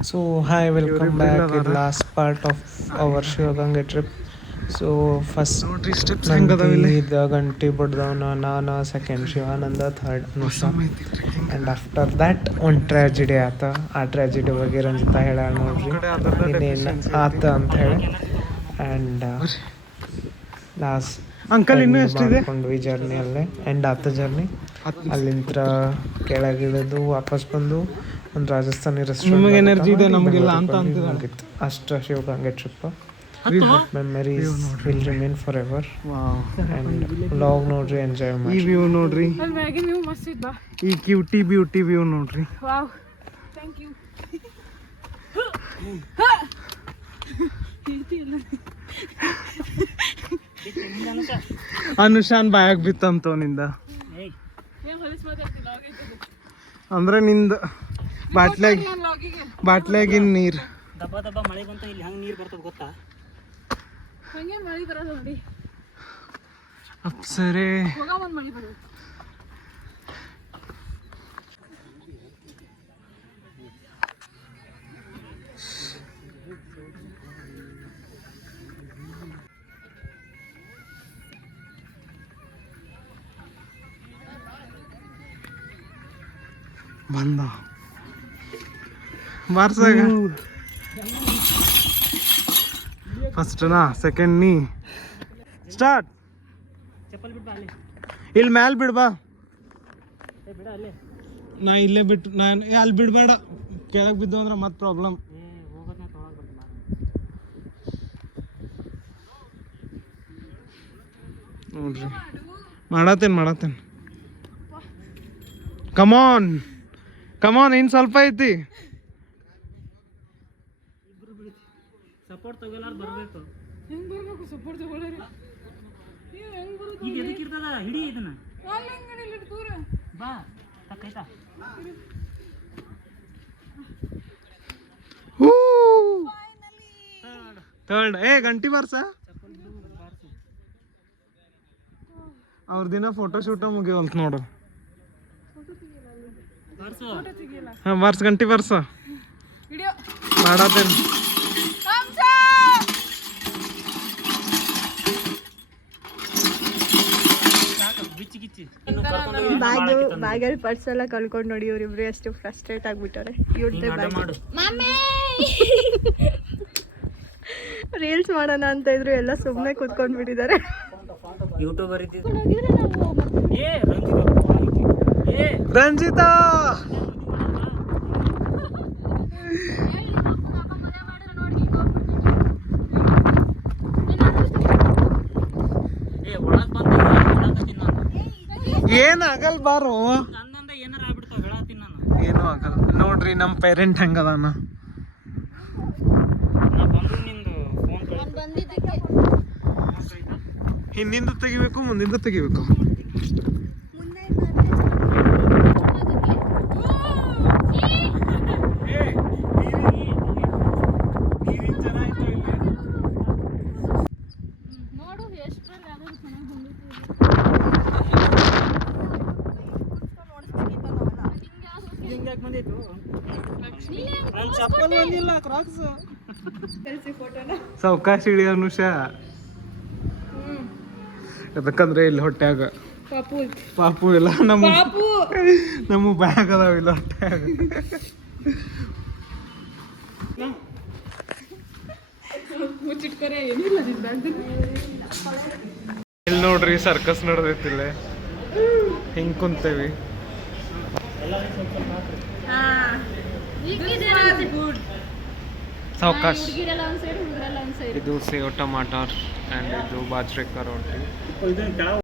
So hi, welcome back in last part of our Shivaganga trip. So first ನೋಡ್ರಿ steps Nanti, the Ganti Budavana, Nana, second Shivananda, third Anusha. And after that one tragedy ಆತ ಆ tragedy ಬಗ್ಗೆ ರಂಜಿತಾ ಹೇಳ ನೋಡ್ರಿ ಇನ್ನೇನು ಆತ ಅಂತ ಹೇಳಿ ಆ್ಯಂಡ್ ಲಾಸ್ಟ್ ಅಂಕಲ್ ಇನ್ನೂ ಎಷ್ಟಿದೆ ಮಾಡ್ಕೊಂಡ್ವಿ ಜರ್ನಿಯಲ್ಲೇ ಎಂಡ್ ಆತ ಜರ್ನಿ ಅಲ್ಲಿಂದ ಕೆಳಗಿಳಿದು ವಾಪಸ್ ಬಂದು ಒಂದು ರಾಜಸ್ಥಾನಿ ರೆಸ್ಟೋರೆಂಟ್ ನಿಮಗೆ ಎನರ್ಜಿ ಇದೆ ನಮಗೆಲ್ಲ ಅಂತ ಅಂತಿದ್ದಾರೆ ಅಷ್ಟು Shivaganga trip memories will remain forever. Wow and vlog ನೋಡ್ರಿ ಎಂಜಾಯ್ ಈ ಮಾಡಿ ವ್ಯೂ ನೋಡ್ರಿ ಅಲ್ಲಿ ಮ್ಯಾಗಿನ ವ್ಯೂ ಮಸ್ತ್ ಇದ್ದ. ಈ ಕ್ಯೂಟಿ ಬ್ಯೂಟಿ ವ್ಯೂ ನೋಡ್ರಿ ವಾವ್ ಥ್ಯಾಂಕ್ ಯು. ಅನುಷಾನ್ ಬಾಯಾಗ ಬಿತ್ತಂತವನಿಂದ ಏನ್ ಹೊಲಸ್ ಮಾತಾಡ್ತಿಲ್ಲ ಆಗೈತೆ ಅಂದ್ರೆ ನಿಂದ ಬಾಟ್ಲಾಗ ನಾನು ಲಾಗಿಗೆ ಬಾಟ್ಲಾಗಿನ ನೀರು ದಬ್ಬ ದಬ್ಬ ಮಳೆ ಬಂತ ಇಲ್ಲಿ ಹಂಗೆ ನೀರು ಬರ್ತದೆ ಗೊತ್ತಾ? ಹಂಗೆ ಮಳಿ ಬರೋದು ನೋಡಿ. ಅಪ್ಸರೆ ಹೋಗ ಒಂದು ಮಳಿ ಬರೋದು. ಬಂದ ಬಾರ್ಸಾಗ ಫಸ್ಟ್ ನಾ ಸೆಕೆಂಡ್ ನೀ ಸ್ಟಾರ್ಟ್ ಚಪ್ಪಲ್ ಬಿಟ್ಟು ಅಲ್ಲೇ ಇಲ್ಲಿ ಮ್ಯಾಲ್ ಬಿಡ್ಬಾ ಬಿಡ ಅಲ್ಲೇ ನಾ ಇಲ್ಲೇ ಬಿಟ್ಟು ನಾನು ಅಲ್ಲಿ ಬಿಡಬೇಡ ಕೆಳಗೆ ಬಿದ್ದು ಅಂದ್ರೆ ಮತ್ತೆ ಪ್ರಾಬ್ಲಮ್ ಹೋಗೋದ್ ನಾ ತೊಗೊಳಕ್ ಬರ್ತೀನಿ ನೋಡ್ರಿ ಮಾಡತ್ತೇನೆ ಕಮಾನ್ ಇನ್ನು ಸ್ವಲ್ಪ ಐತಿ ಸಪೋರ್ಟ್ ತಗೋಲಾರ ಬರಬೇಕು. ಹೆಂಗ್ ಬರ್ಬೇಕು ಸಪೋರ್ಟ್ ತಗೊಳ್ಳೋರಿ ನೀವು ಹೆಂಗ್ ಬರೋದು? ಈಗ ಎದಕ್ಕೆ ಇರ್ತದ ಹಿಡಿ ಇದನ್ನ ಅಲ್ಲಿ ಹೆಂಗ್ ಇಲ್ಲಿ ದೂರ ಬಾ ತಕ್ಕೈತಾ ಥರ್ಡ್ ಗಂಟಿ ಬಾರ್ಸ ಅವ್ರ ದಿನ ಫೋಟೋ ಶೂಟ ಮುಗಿವಲ್ತ ನೋಡು ಬಾರ್ಸ್ ಗಂಟಿ ಬಾರ್ಸ ವಿಡಿಯೋ ಮಾಡತ್ತೇನೆ ಬಿಚ್ಚಿ ಗಿಚ್ಚಿ ಬ್ಯಾಗಲ್ಲಿ ಪರ್ಸ್ ಎಲ್ಲ ಕಳ್ಕೊಂಡು ನೋಡಿ ಇವ್ರಿಬ್ರು ಎಷ್ಟು ಫ್ರಸ್ಟ್ರೇಟ್ ಆಗ್ಬಿಟ್ಟವ್ರೆ ಮಾಡು ರೀಲ್ಸ್ ಮಾಡೋಣ ಅಂತ ಇದ್ರು ಎಲ್ಲ ಸುಮ್ಮನೆ ಕೂತ್ಕೊಂಡ್ಬಿಟ್ಟಿದ್ದಾರೆ. ಯೂಟ್ಯೂಬರ್ ಇದ್ದಿದ್ದು ರಂಜಿತಾ ಒಳಗ್ ಬಂದು ಹೇಳಕತ್ತೀನಿ ನಾನು. ಏನ್ ಆಗಲ್ ಬಾರು ಅಂದಂದ ಏನಾರ ಆಗ್ಬಿಡ್ತಾವ ಹೇಳತ್ತೀನಿ ನಾನು. ಏನು ಆಗಲ್ಲ ನೋಡ್ರಿ ನಮ್ಮ ಪೇರೆಂಟ್ ಹೆಂಗದಾನ ನಾ ಬಂದ್ರು ನಿಂದು ಫೋನ್ ಹಿಂದಿಂದ ತೆಗಿಬೇಕು ಮುಂದಿಂದ ತೆಗಿಬೇಕು ನೋಡು ಎಷ್ಟರಲ್ಲಿ ಯಾವ್ದಾದ್ರು ಚೆನ್ನಾಗಿ ಬಂದಿತ್ತು. ಹಿಂಗೆ ಯಾಕೆ ಬಂದಿತ್ತು? ನನ್ನ ಚಪ್ಪಲ್ ಬಂದಿಲ್ಲ ಕ್ರಾಕ್ಸ್ ಸಾವಕಾಶ ಇಳಿ ಅನುಷ ಯಾಕಂದ್ರೆ ಇಲ್ಲಿ ಹೊಟ್ಯಾಗ ಪಾಪು ಇಲ್ಲ ನಮ್ಮ ಬ್ಯಾಗ್ ಅದಾವ ಇಲ್ಲ ಹೊಟ್ಯಾಗ ಮುಚ್ಚಿಟ್ಕರೆ ಏನಿಲ್ಲ ನಿನ್ ಬ್ಯಾಗ್. ಇಲ್ಲಿ ನೋಡ್ರಿ ಸರ್ಕಸ್ ನಡೆದೈತಿಲ್ಲ ಹಿಂಗ್ ಕುಂತೇವಿ ಸಾವಕಾಶ ಹುಡುಗಿರೆಲ್ಲ ಒಂದ್ ಸೈಡ್ ಹುಡುಗರೆಲ್ಲ ಒಂದ್ ಸೈಡ್. ಇದು ಸೇವ್ ಟಮಾಟರ್ ಆ್ಯಂಡ್ ಇದು ಬಾಜ್ರೇಕ ರೊಟ್ಟಿ